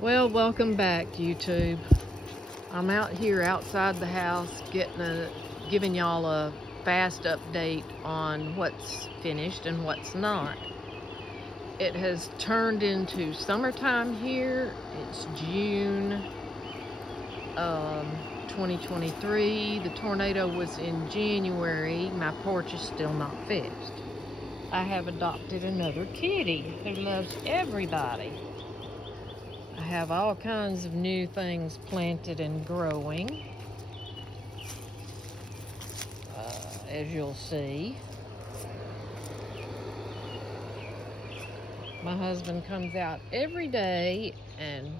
Well, welcome back, YouTube. I'm out here outside the house giving y'all a fast update on what's finished and what's not. It has turned into summertime here. It's June um, 2023. The tornado was in January. My porch is still not fixed. I have adopted another kitty who loves everybody. I have all kinds of new things planted and growing, as you'll see. My husband comes out every day and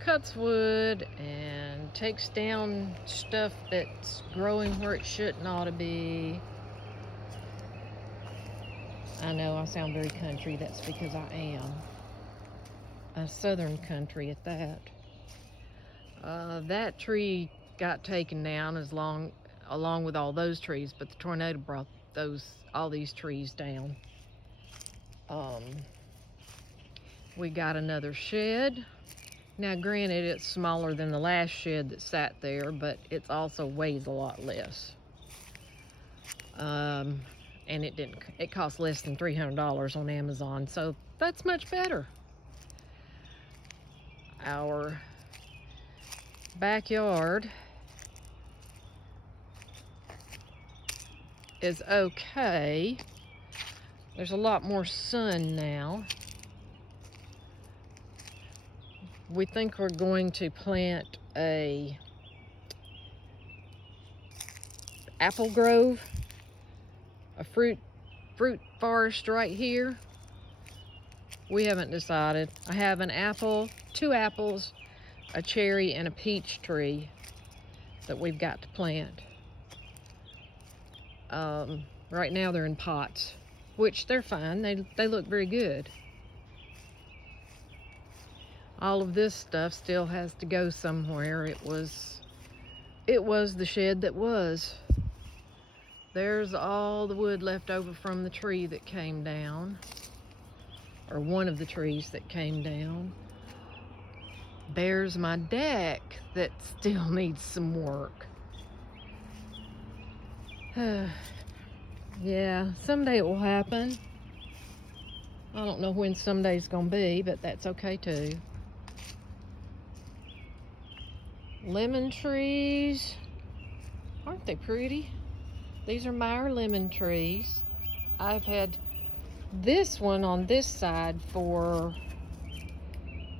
cuts wood and takes down stuff that's growing where it shouldn't ought to be. I know I sound very country. That's because I am. A southern country at that. That tree got taken down along with all those trees, but the tornado brought all these trees down. Um, we got another shed. Now, granted, it's smaller than the last shed that sat there, but it also weighs a lot less. And it cost less than $300 on Amazon, so that's much better. Our backyard is okay. There's a lot more sun now. We think we're going to plant a apple grove, a fruit forest right here. We haven't decided. I have an apple, 2 apples, a cherry, and a peach tree that we've got to plant. Right now they're in pots, which they're fine. They look very good. All of this stuff still has to go somewhere. It was the shed that was. There's all the wood left over from the tree that came down, or one of the trees that came down. There's my deck that still needs some work. Yeah, someday it will happen. I don't know when someday's gonna be, but that's okay too. Lemon trees, aren't they pretty? These are Meyer lemon trees. I've had this one on this side for,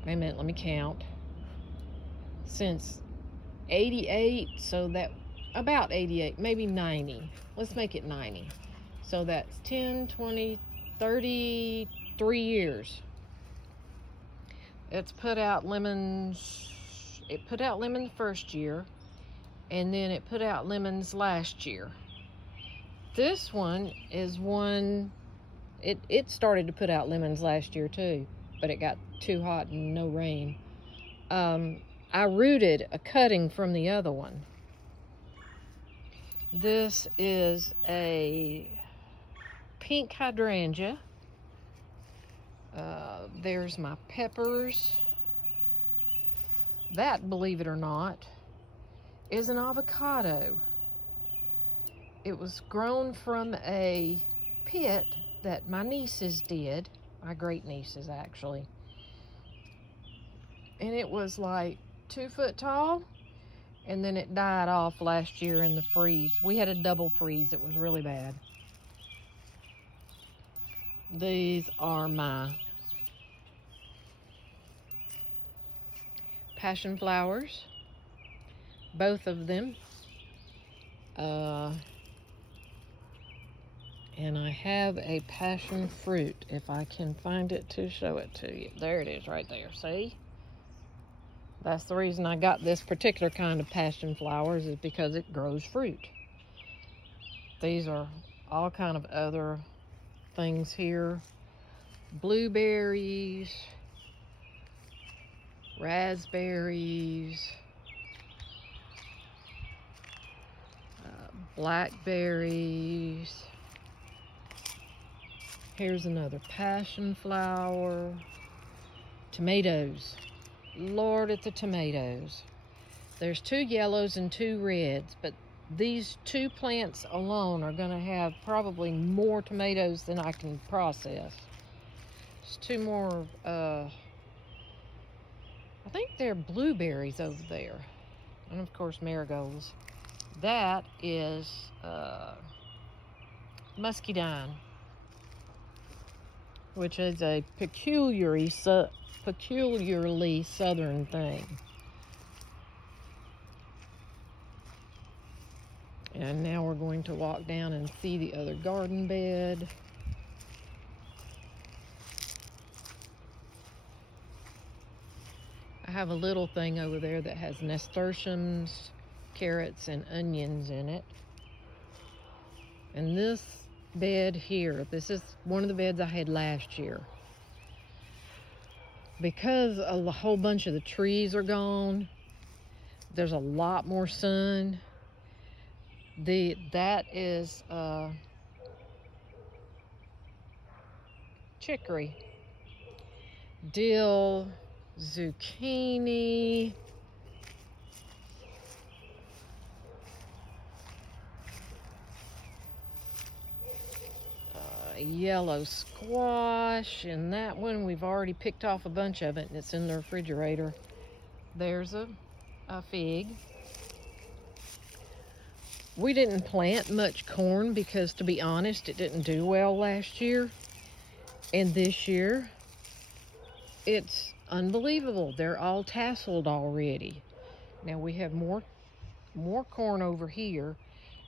wait a minute, let me count, since 88, so that, about 88, maybe 90. Let's make it 90. So that's 10, 20, 33 years. It's put out lemons. It put out lemons first year, and then it put out lemons last year. This one is one, it started to put out lemons last year too, but it got too hot and no rain. I rooted a cutting from the other one. This is a pink hydrangea. There's my peppers. That, believe it or not, is an avocado. It was grown from a pit that my nieces did, my great nieces actually. And it was like 2 foot tall, and then it died off last year in the freeze. We had a double freeze. It was really bad. These are my passion flowers, both of them. And I have a passion fruit, if I can find it to show it to you. There it is right there, see? That's the reason I got this particular kind of passion flowers, is because it grows fruit. These are all kind of other things here. Blueberries, raspberries, blackberries. Here's another passion flower. tomatoes. Lord, at the tomatoes. There's 2 yellows and 2 reds, but these 2 plants alone are going to have probably more tomatoes than I can process. There's 2 more, I think they're blueberries over there. And of course, marigolds. That is muscadine, which is a peculiarly southern thing. And now we're going to walk down and see the other garden bed. I have a little thing over there that has nasturtiums, carrots, and onions in it. And this bed here, this is one of the beds I had last year. Because a whole bunch of the trees are gone, there's a lot more sun. That is chicory, dill, zucchini, yellow squash, and that one we've already picked off a bunch of it and it's in the refrigerator. There's a fig. We didn't plant much corn because, to be honest, it didn't do well last year. And this year, it's unbelievable. They're all tasseled already. Now we have more corn over here.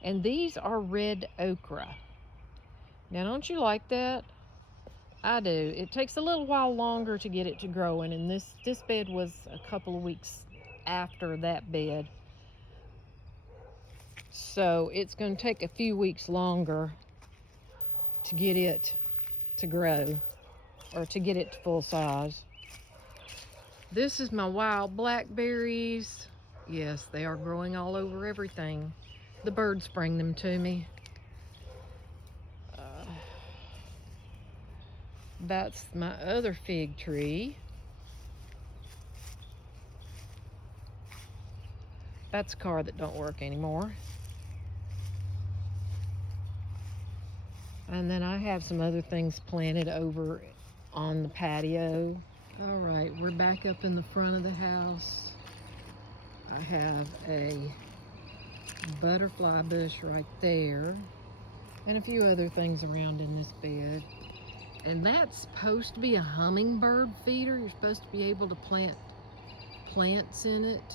And these are red okra. Now, don't you like that? I do. It takes a little while longer to get it to growing. And this bed was a couple of weeks after that bed. So it's going to take a few weeks longer to get it to grow, or to get it to full size. This is my wild blackberries. Yes, they are growing all over everything. The birds bring them to me. That's my other fig tree. That's a car that don't work anymore. And then I have some other things planted over on the patio. All right, we're back up in the front of the house. I have a butterfly bush right there and a few other things around in this bed. And that's supposed to be a hummingbird feeder. You're supposed to be able to plant plants in it.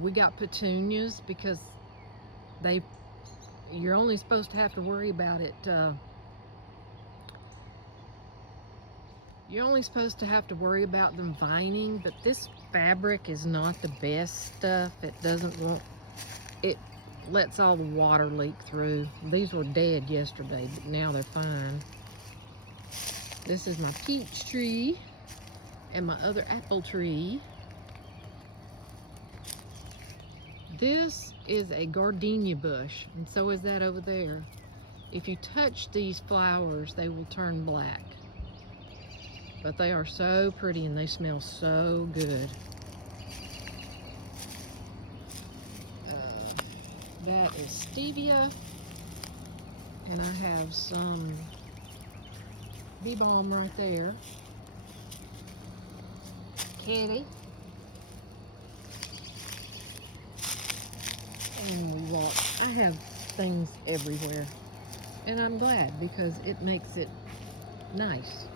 We got petunias because you're only supposed to have to worry about it. You're only supposed to have to worry about them vining, but this fabric is not the best stuff. It lets all the water leak through. These were dead yesterday, but now they're fine. This is my peach tree and my other apple tree. This is a gardenia bush, and so is that over there. If you touch these flowers, they will turn black. But they are so pretty and they smell so good. That is stevia. And I have some bee balm right there. Candy. And we walk. I have things everywhere. And I'm glad because it makes it nice.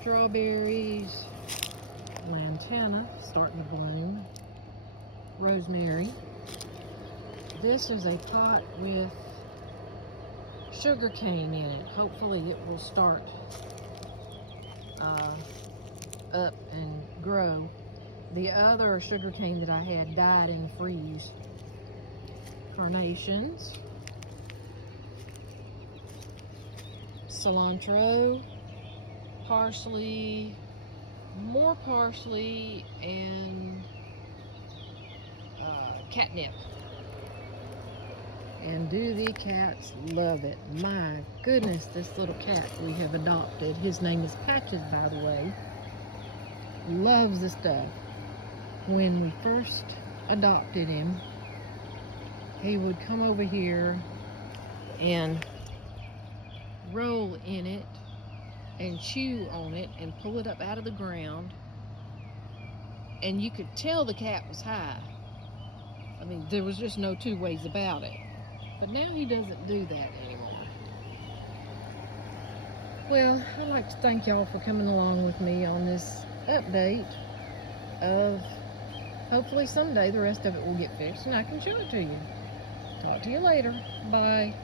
Strawberries, lantana starting to bloom, rosemary. This is a pot with sugar cane in it. Hopefully it will start up and grow. The other sugar cane that I had died in the freeze. Carnations, cilantro, parsley, more parsley, and catnip. And do the cats love it? My goodness, this little cat we have adopted. His name is Patches, by the way. loves the stuff. When we first adopted him, he would come over here and roll in it and chew on it and pull it up out of the ground, and you could tell the cat was high. I mean, there was just no two ways about it. But now he doesn't do that anymore. Well, I'd like to thank y'all for coming along with me on this update of, hopefully someday the rest of it will get fixed and I can show it to you. Talk to you later. Bye.